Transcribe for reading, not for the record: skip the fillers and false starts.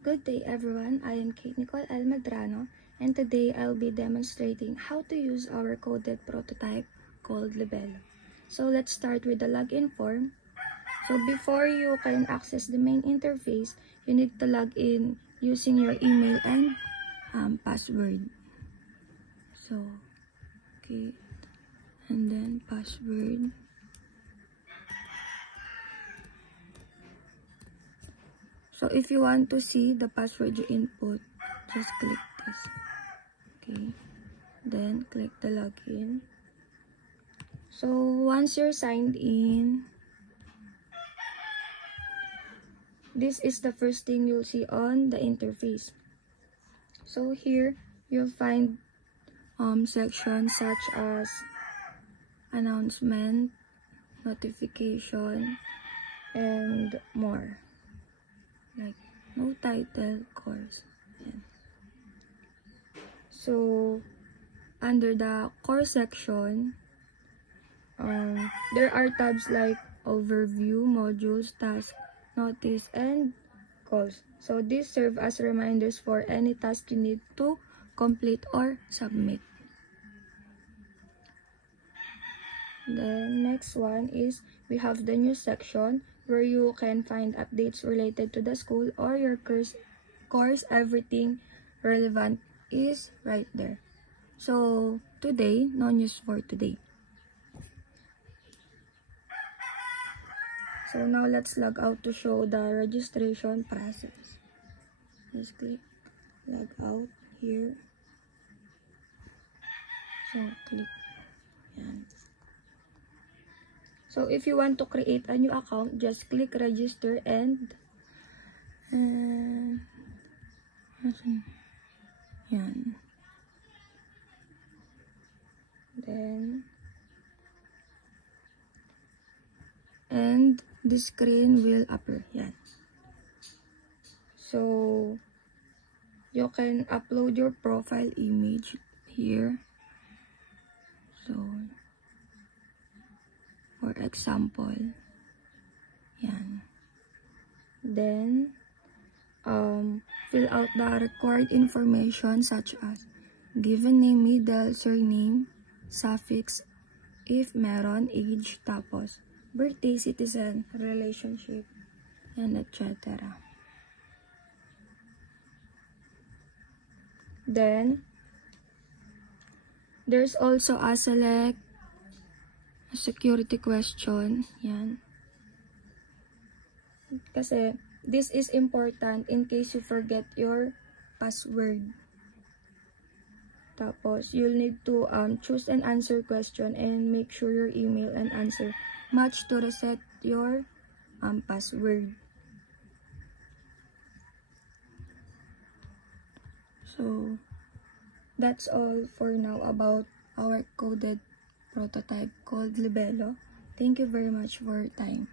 Good day everyone, I am Kate Nicole L. Madrano, and today I'll be demonstrating how to use our coded prototype called Libello. So let's start with the login form. So before you can access the main interface, you need to log in using your email and password. So, okay, and then password. So if you want to see the password you input, just click this. Okay, then click the login. So once you're signed in, this is the first thing you'll see on the interface. So here you'll find sections such as announcement, notification, and more. Like no title, course. Yan. So under the course section, there are tabs like overview, modules, task, notice, and calls. So these serve as reminders for any task you need to complete or submit. The next one is we have the news section, where you can find updates related to the school or your course. Everything relevant is right there. So today, no news for today. So now let's log out to show the registration process. Just click log out here. So click yan. So if you want to create a new account, just click register and yan. Then and the screen will appear. Yan. So you can upload your profile image here. So for example, yan. Then fill out the required information such as given name, middle, surname, suffix, if meron, age, tapos birthday, citizen, relationship, and etc. Then there's also a select security question. Yan. Kasi this is important in case you forget your password. Tapos you'll need to choose an answer question and make sure your email and answer match to reset your password. So that's all for now about our coded prototype called Libello. Thank you very much for your time.